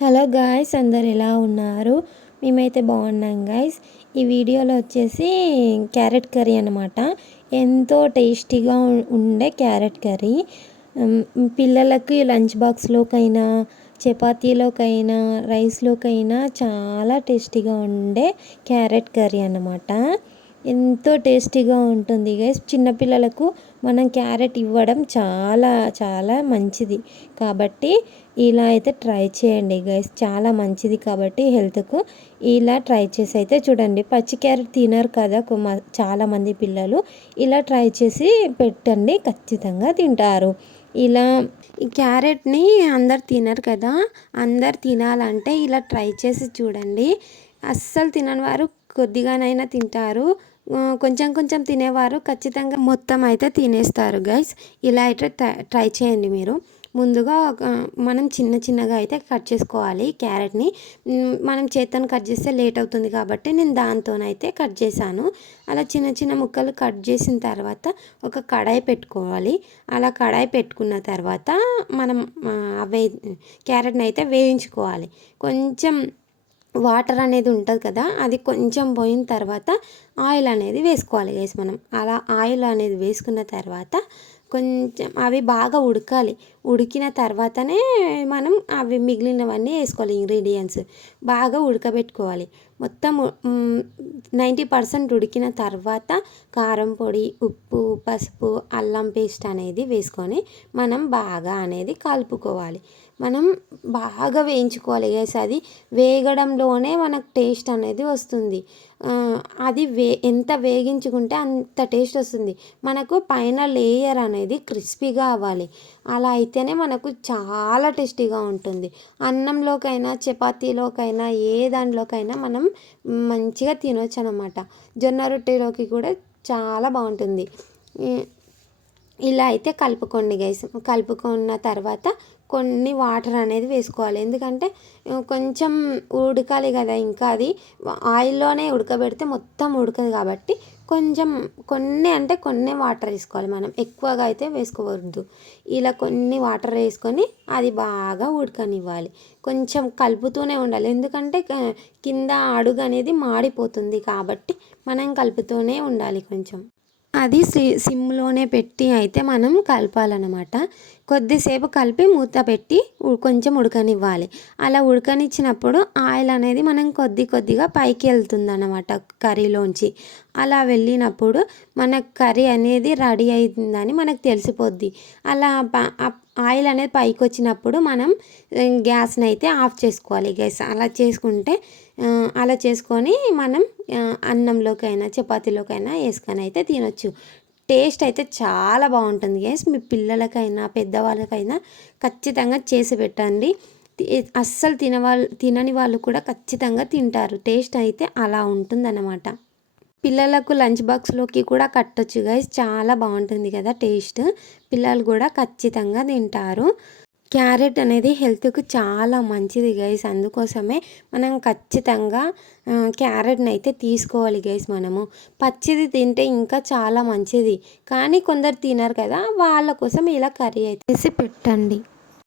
Hello guys, అందరు ఎలా ఉన్నారు? మేమైతే బాగున్నాం గాయ్స్. ఈ వీడియోలో వచ్చేసి క్యారెట్ కర్రీ అనమాట. ఎంతో టేస్టీగా ఉండే క్యారెట్ కర్రీ. పిల్లలకి లంచ్ బాక్స్లోకైనా, చపాతీలోకైనా, రైస్లోకైనా చాలా టేస్టీగా ఉండే క్యారెట్ కర్రీ అన్నమాట. ఎంతో టేస్టీగా ఉంటుంది గైస్. చిన్నపిల్లలకు మనం క్యారెట్ ఇవ్వడం చాలా చాలా మంచిది కాబట్టి ఇలా అయితే ట్రై చేయండి గైస్. చాలా మంచిది కాబట్టి హెల్త్కు ఇలా ట్రై చేసి అయితే చూడండి. పచ్చి క్యారెట్ తినరు కదా చాలామంది పిల్లలు. ఇలా ట్రై చేసి పెట్టండి, ఖచ్చితంగా తింటారు. ఇలా ఈ క్యారెట్ని అందరు తినరు కదా, అందరు తినాలంటే ఇలా ట్రై చేసి చూడండి. అస్సలు తినని వారు కొద్దిగానైనా తింటారు, కొంచెం కొంచెం తినేవారు ఖచ్చితంగా మొత్తం అయితే తినేస్తారు గైస్. ఇలా అయితే ట్రై చేయండి మీరు. ముందుగా మనం చిన్నగా అయితే కట్ చేసుకోవాలి క్యారెట్ని. మనం చేత్తోని కట్ చేస్తే లేట్ అవుతుంది కాబట్టి నేను దాంతోనైతే కట్ చేశాను. అలా చిన్న ముక్కలు కట్ చేసిన తర్వాత ఒక కడాయి పెట్టుకోవాలి. అలా కడాయి పెట్టుకున్న తర్వాత మనం క్యారెట్ని అయితే వేయించుకోవాలి. కొంచెం వాటర్ అనేది ఉంటుంది కదా, అది కొంచెం పోయిన తర్వాత ఆయిల్ అనేది వేసుకోవాలి గైస్. మనం అలా ఆయిల్ అనేది వేసుకున్న తర్వాత కొంచెం అవి బాగా ఉడకాలి. ఉడికిన తర్వాతనే మనం అవి మిగిలినవన్నీ వేసుకోవాలి. ఇంగ్రీడియంట్స్ బాగా ఉడకబెట్టుకోవాలి. మొత్తం 90% ఉడికిన తర్వాత కారం పొడి, ఉప్పు, పసుపు, అల్లం పేస్ట్ అనేది వేసుకొని మనం బాగా అనేది కలుపుకోవాలి. మనం బాగా వేయించుకోవాలి గైస్. అది వేగడంలోనే మనకు టేస్ట్ అనేది వస్తుంది. అది ఎంత వేగించుకుంటే అంత టేస్ట్ వస్తుంది. మనకు పైన లేయర్ అనేది క్రిస్పీగా అవ్వాలి. అలా అయితేనే మనకు చాలా టేస్టీగా ఉంటుంది. అన్నంలోకైనా, చపాతీలోకైనా, ఏ దాంట్లోకైనా మనం మంచిగా తినొచ్చు అనమాట. జొన్న రొట్టెలోకి కూడా చాలా బాగుంటుంది. ఇలా అయితే కలుపుకోండి గైస్. కలుపుకున్న తర్వాత కొన్ని వాటర్ అనేది వేసుకోవాలి. ఎందుకంటే కొంచెం ఉడకాలి కదా, ఇంకా అది ఆయిల్లోనే ఉడకబెడితే మొత్తం ఉడకదు కాబట్టి కొంచెం కొన్ని వాటర్ వేసుకోవాలి. మనం ఎక్కువగా అయితే వేసుకోవద్దు. ఇలా కొన్ని వాటర్ వేసుకొని అది బాగా ఉడకనివ్వాలి. కొంచెం కలుపుతూనే ఉండాలి, ఎందుకంటే కింద అడుగు అనేది మాడిపోతుంది కాబట్టి మనం కలుపుతూనే ఉండాలి. కొంచెం అది సిమ్లోనే పెట్టి అయితే మనం కలపాలన్నమాట. కొద్దిసేపు కలిపి మూత పెట్టి కొంచెం ఉడకనివ్వాలి. అలా ఉడకనిచ్చినప్పుడు ఆయిల్ అనేది మనం కొద్దిగా పైకి వెళ్తుంది అన్నమాట కర్రీలోంచి. అలా వెళ్ళినప్పుడు మన కర్రీ అనేది రెడీ అయిందని మనకు తెలిసిపోద్ది. అలా ఆయిల్ అనేది పైకి వచ్చినప్పుడు మనం గ్యాస్ని అయితే ఆఫ్ చేసుకోవాలి గ్యాస్. అలా చేసుకొని మనం అన్నంలోకైనా, చపాతీలోకైనా వేసుకొని అయితే తినొచ్చు. టేస్ట్ అయితే చాలా బాగుంటుంది గ్యాస్. మీ పిల్లలకైనా, పెద్దవాళ్ళకైనా ఖచ్చితంగా చేసి పెట్టండి. అస్సలు తినని వాళ్ళు కూడా ఖచ్చితంగా తింటారు. టేస్ట్ అయితే అలా ఉంటుందన్నమాట. పిల్లలకు లంచ్ బాక్స్లోకి కూడా కట్టొచ్చు గైస్. చాలా బాగుంటుంది కదా టేస్ట్. పిల్లలు కూడా ఖచ్చితంగా తింటారు. క్యారెట్ అనేది హెల్త్కు చాలా మంచిది గైస్. అందుకోసమే మనం ఖచ్చితంగా క్యారెట్ని అయితే తీసుకోవాలి గైస్. మనము పచ్చిది తింటే ఇంకా చాలా మంచిది, కానీ కొందరు తినరు కదా, వాళ్ళ కోసం ఇలా కర్రీ అయితే పెట్టండి.